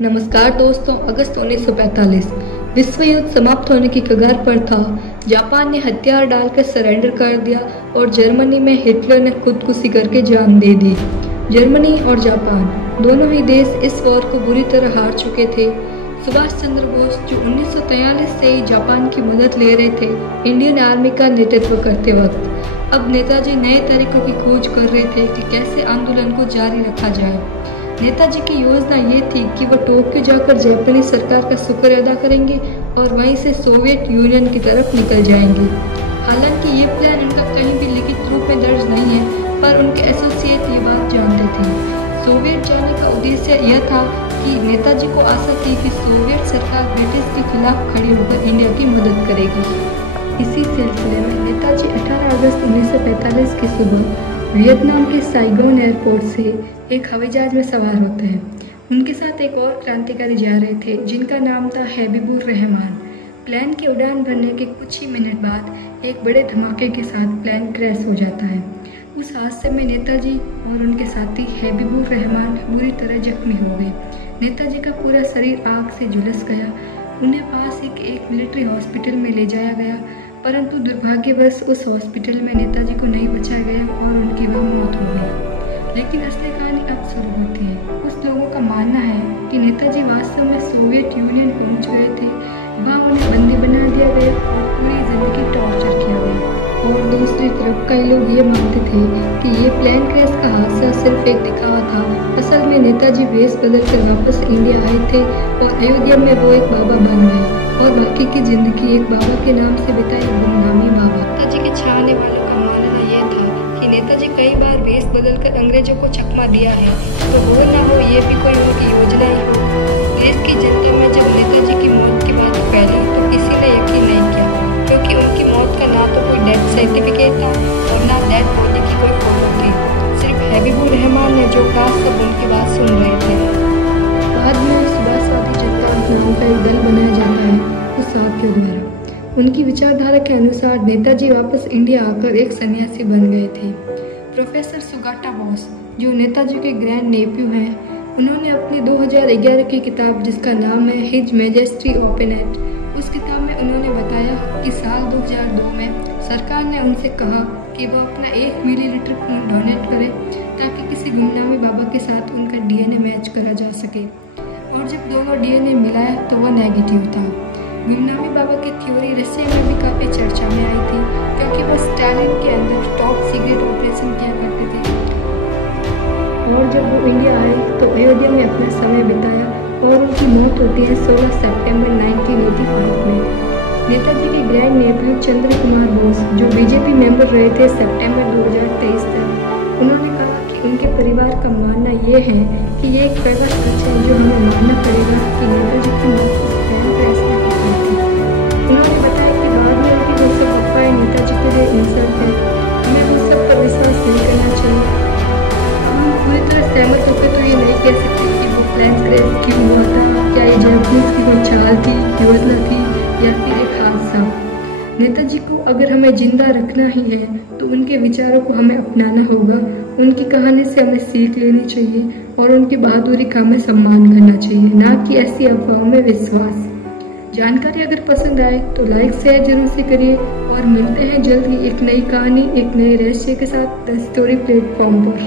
नमस्कार दोस्तों। अगस्त 1945 विश्व युद्ध समाप्त होने की कगार पर था। जापान ने हथियार डालकर सरेंडर कर दिया और जर्मनी में हिटलर ने खुदकुशी करके जान दे दी। जर्मनी और जापान दोनों ही देश इस वॉर को बुरी तरह हार चुके थे। सुभाष चंद्र बोस जो 1943 से ही जापान की मदद ले रहे थे, इंडियन आर्मी का नेतृत्व करते वक्त अब नेताजी नए तरीकों की खोज कर रहे थे कि कैसे आंदोलन को जारी रखा जाए। नेताजी की योजना ये थी कि वो टोक्यो जाकर जापानी सरकार का शुक्र अदा करेंगे और वहीं से सोवियत यूनियन की तरफ निकल जाएंगे। हालांकि ये प्लान उनका कहीं भी लिखित रूप में दर्ज नहीं है, पर उनके एसोसिएट ये बात जानते थे। सोवियत जाने का उद्देश्य यह था कि नेताजी को आशा थी कि सोवियत सरकार ब्रिटिश के खिलाफ खड़ी होकर इंडिया की मदद करेगी। इसी सिलसिले में नेताजी 18 अगस्त 1945 की सुबह वियतनाम के साइगोन एयरपोर्ट से एक हवाई जहाज में सवार होते हैं। उनके साथ एक और क्रांतिकारी जा रहे थे जिनका नाम था हबीबुर रहमान। प्लेन के उड़ान भरने के कुछ ही मिनट बाद एक बड़े धमाके के साथ प्लेन क्रैश हो जाता है। उस हादसे में नेताजी और उनके साथी हबीबुर रहमान बुरी तरह जख्मी हो गए। नेताजी का पूरा शरीर आग से झुलस गया। उन्हें पास ही एक मिलिट्री हॉस्पिटल में ले जाया गया, परंतु दुर्भाग्यवश उस हॉस्पिटल में नेताजी को नहीं बचाया गया और उनकी वह मौत हो गई। लेकिन असली कहानी अब शुरू होती है। कुछ लोगों का मानना है कि नेताजी वास्तव में सोवियत यूनियन पहुंच गए थे, वहां उन्हें बंदी बना दिया गया और पूरी जिंदगी टॉर्चर किया गया। और दूसरी तरफ कई लोग ये मानते थे कि ये प्लेन क्रैश का हादसा सिर्फ एक दिखावा था। असल में नेताजी वेश बदलकर वापस इंडिया आए थे और अयोध्या में वो एक बाबा बन गए और बाकी की जिंदगी एक बाबा के नाम से बिताई, गुमनामी बाबा। नेताजी के चाहने वालों का मानना यह था कि नेताजी कई बार वेश बदलकर अंग्रेजों को चकमा दिया है, तो हो ना हो ये भी कोई उनकी योजना ही हो। देश की जनता में जब नेताजी की मौत की बात फैली तो किसी ने यकीन नहीं किया, क्योंकि उनकी मौत का ना तो कोई डेथ सर्टिफिकेट था और ना डेड बॉडी की कोई फोटो थी। सिर्फ हबीबुर रहमान ने जो कहा सब उनकी बात सुन रहे थे। बाद में सुभाषवादी जनता नाम का एक दल बनाया जाता है उस साहब के द्वारा। उनकी विचारधारा के अनुसार नेताजी वापस इंडिया आकर एक सन्यासी बन गए थे। प्रोफेसर सुगाटा बोस जो नेताजी के ग्रैंड नेफ्यू हैं, उन्होंने अपनी 2011 की किताब जिसका नाम है हिज मैजेस्टी ओपन, उस किताब में उन्होंने बताया कि साल 2002 में सरकार ने उनसे कहा कि वो अपना 1 मिलीलीटर खून डोनेट करें ताकि किसी गुमनामी बाबा के साथ उनका डीएनए मैच करा जा सके। और जब दोनों डीएनए मिलाया तो वह नेगेटिव था। गुमनामी बाबा की थ्योरी रशिया में भी काफ़ी चर्चा में आई थी, क्योंकि वह स्टालिन के अंदर टॉप सीक्रेट ऑपरेशन किया करते थे। और जब वो इंडिया आए तो अयोध्या में अपना समय बिताया और उनकी मौत होती है 16 सितंबर 1985 में। नेताजी के ग्रैंड नेफ्यू चंद्र कुमार बोस जो बीजेपी मेंबर रहे थे सितंबर 2023 तक, उन्होंने कहा कि उनके परिवार का मानना ये है कि ये एक बड़ा सच है जो हमें मानना पड़ेगा कि नेताजी की मौत प्लेन क्रैश में हुई थी। उन्होंने बताया कि बाद में उनकी जो सब अफवाहें नेताजी के लिए इंसल्ट है, हमें उन सब पर विश्वास नहीं करना चाहिए। हम पूरी तरह सहमत होकर तो ये नहीं कह सकते कि वो प्लेन क्रैश क्यों हुआ था, क्या ये जापानीज की कोई चाल थी, योजना थी या फिर एक हादसा। नेताजी को अगर हमें जिंदा रखना ही है तो उनके विचारों को हमें अपनाना होगा। उनकी कहानी से हमें सीख लेनी चाहिए और उनकी बहादुरी का हमें सम्मान करना चाहिए, ना कि ऐसी अफवाहों में विश्वास। जानकारी अगर पसंद आए तो लाइक शेयर जरूर से करिए और मिलते हैं जल्द ही एक नई कहानी, एक नए रहस्य के साथ द स्टोरी प्लेटफॉर्म पर।